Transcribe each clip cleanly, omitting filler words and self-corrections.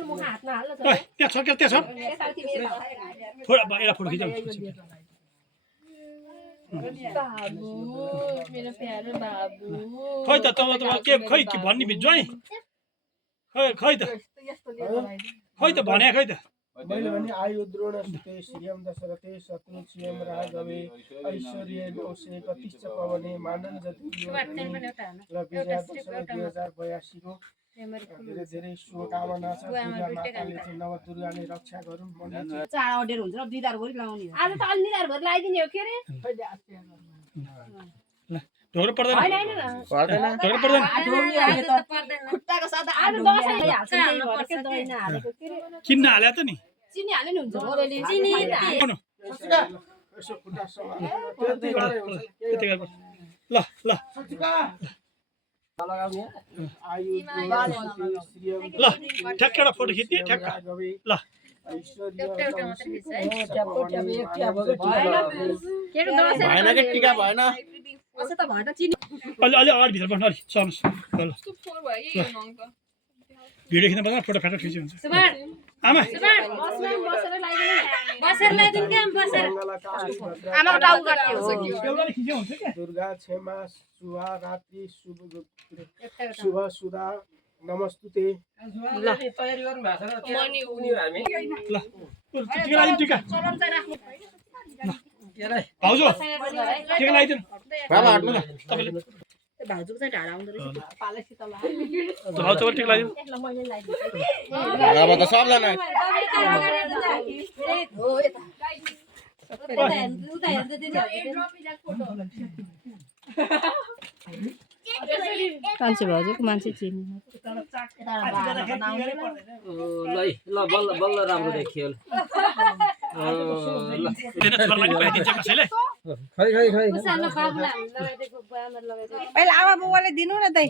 त्यहाँ छ के त्यहाँ छ फोटो एउटा फोटो खिचौँ बाबु मेरो प्यारो बाबु खै त तब के खै के भन्ने ज्वाइँ खै त भने खै त मैले भने आयु द्रोण सुते श्रियम दशरथे शत्रु श्रियम राघवे ऐश्वर्य दोषे कतिश्च पवने मानन जति र विजया दशमी 2082 को धेरै धेरै शुभकामना छ दुर्गा माताले चाहिँ नवदुर्गाले रक्षा गरून् चाड अडेर हुन्छ र दुई दार भरि लाउने आज त अलि निधार भरि लगाइदिने हो के रे ढोग्रो पर्दैन ढोग्रो पर्दैन खुट्टाको साथ आज दसैँ हाल्छ नि भरे के दैन हालेको के रे किन्न हाल्या त नि चिनी हाले नि हुन्छ ओरेले चिनी यसो खुट्टा समा त्यति गरे हुन्छ त्यति गर्नु ल ल आयु द्रोण सुते श्रियम ल ठ्याक्क एउटा फोटो खिच्ने ठ्याक्क ल भएन के टिका भएन अझ त भएन चिनी अलि अलि अगाडि भित्र बस्नु अलि सर्नुहोस् ल भिडियो खिच्नु पर्दैन फोटो फाटो खिच्यो हुन्छ आमा बसेर लगाइदिनु के बसेर आमाको टाउको काट्यो एउटाले खिच्यो हुन्छ क्या दुर्गा क्षमा सुहा रात्रि शुभ सुधा नमस्तुते ल टिका लगाइदिनु टिका भाउजू टिका लगाइदिनु बाबा हट्नु न तपाईँले भाउजूको चाहिँ ढाडा आउँदो रहेछ पालेसी तल भाउजू टिका लगाइदिनु अब त सबजना कान्छे भाउजूको मान्छे चिन्नु ल बल्ल बल्ल राम्रो देखियो पहिला आमा बुबाले दिनु न दाइ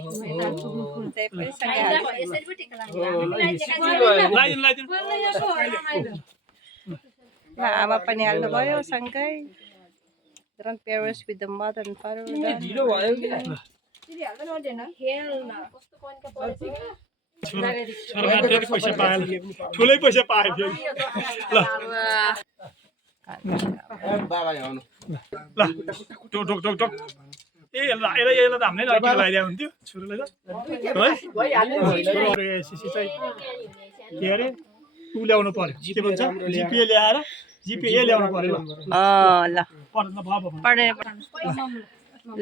आमा पनि हाल्नु भयो सँगै Run Paris with the mother and father. ढिलो भयो के पैसा पाएन ठुलै पैसा पायो फेरि ल बाबा आउनु ल टोक टोक टोक टोक ए यसलाई त हामीले टिका लगाइदिया हुन्थ्यो छोरोले त है सिसी चाहिँ के अरे उ ल्याउनु पर्यो के भन्छ जिपे ल्याएर जिपे ल्याउनु पर्यो ल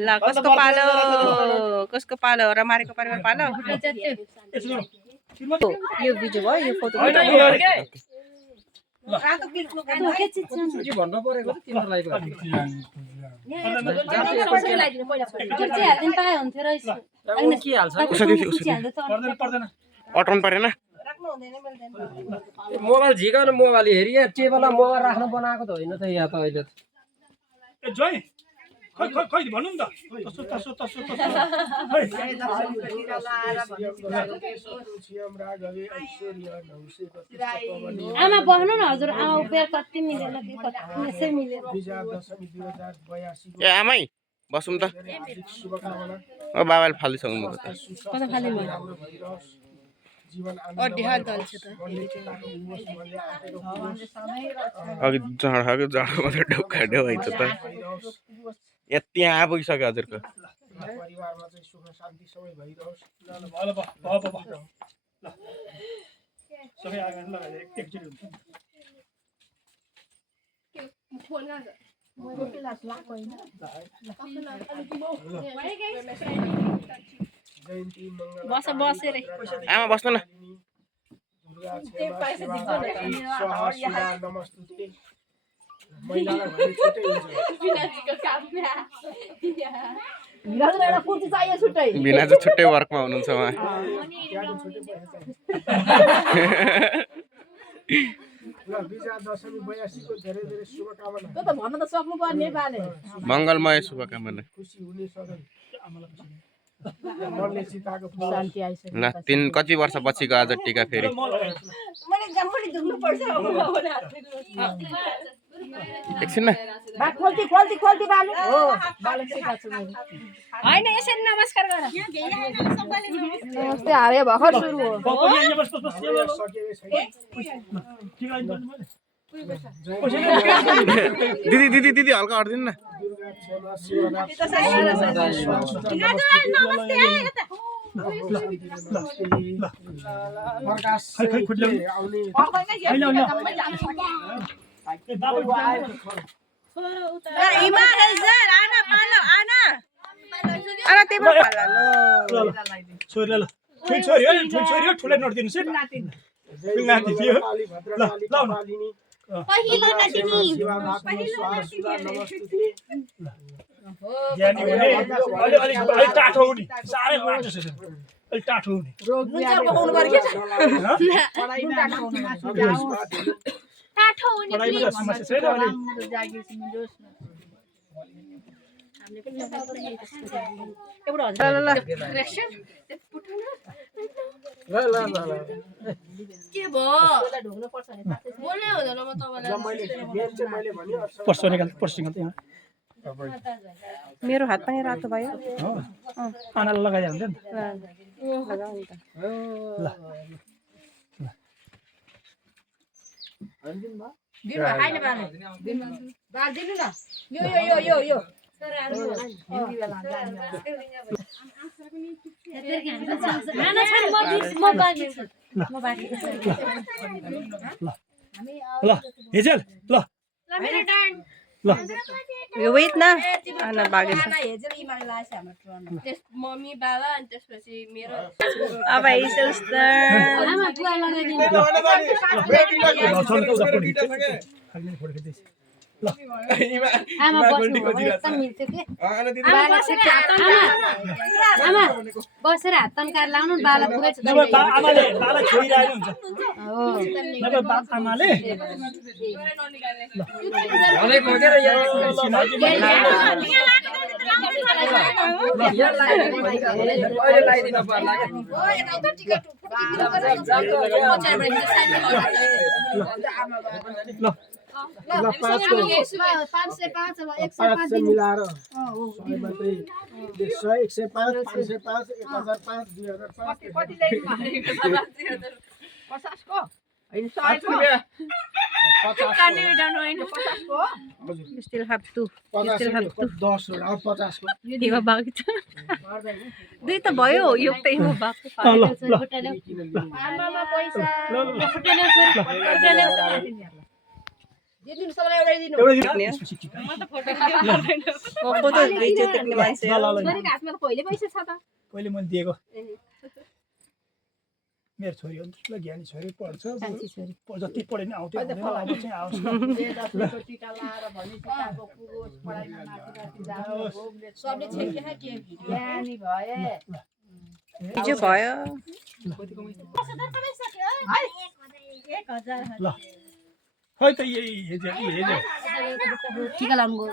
ल कसको पालो रमारेको परिवार पालो यो भिडियो भयो यो फोटो भन्नु परेको तिमीलाई के हाल्छ अटाउनु परेन मोबाइल झिकाउनु मोबाइल हेरि यहाँ टेबलमा मोबाइल राख्न बनाएको त होइन त यहाँ त अहिले ए जोइ खै खै खै भन्नु नि त तसो तसो तसो आमा बस्नु न हजुर आमा उपेर कति मिलेन के कति यसै मिलेन ए आमै बसौँ त ओ बाबाले फालिसक्नु भयो त कता खाली म अड्डी हात दल्छ त अघि जाँडाको मात्रै ढोका ढेवाइछ त यति आइपुगिसक्यो हजुरको परिवारमा चाहिँ सुख शान्ति सबै भइरहोस् ल सबै आगन ल एकचोटी हुन्छ बसेर आमा बस्नु न बिना चाहिँ छुट्टै वर्कमा हुनुहुन्छ उहाँ मङ्गलमय शुभकामना ल 3 कति वर्ष पछिको आज टिका फेरि एकछिन न खोल्टी खोल्टी खोल्टी बालु हो होइन यसरी नमस्कार गर नमस्ते हारे भर्खर सुरु हो यहाँ बस बस बस दिदी दिदी दिदी हल्का हट्दिनु न दुर्गा क्षमा शिवनाथ प्रकाश आउने छोरी ल छोरी हो छोरी हो ठुलै नोट दिनुहोस् है नाति थियो पहिलो नातिनी ज्ञानी भने अलि टाठो हुने साह्रै माटो छ अलि टाठो हुने टाठो हुने पढाइमा त समस्या छैन अलि के भयो बोल्नै हुँदैन म तपाईँलाई पर्सो निकाल यहाँ मेरो हात पनि रातो भयो हो आनालाई लगाइदियो हुन्छ नि लगाऊ नि त ल हिजल ल ल यो वेट न आना बागेछ मम्मी बाबा अनि त्यसपछि मेरो अब इसेस्तर आमा बुवा लगाइदिनु आमा बस्नु एकदम मिल्छ के आमा बसेर हात तन्काएर लाउनु बाला पुरै छ आमाले बाला छोइरहेको हुन्छ हो नभए आमाले ल 500 मिलाएर 100 105 505 1005 2005 still have to 10 अब 50 को हिमा बागेछ दुई त भयो यो त हिमा बागको आमामा पैसा फोटो खिच्यो देख्ने मान्छे हातमा पहिले पैसा छ त पहिले मैले दिएको मेरो छोरी हो ल ज्ञानी छोरी पढ्छ जति पढे नि आउँथ्यो अब चाहिँ आओस् हिजो भयो ल खै त यही हेज टिका लाउनु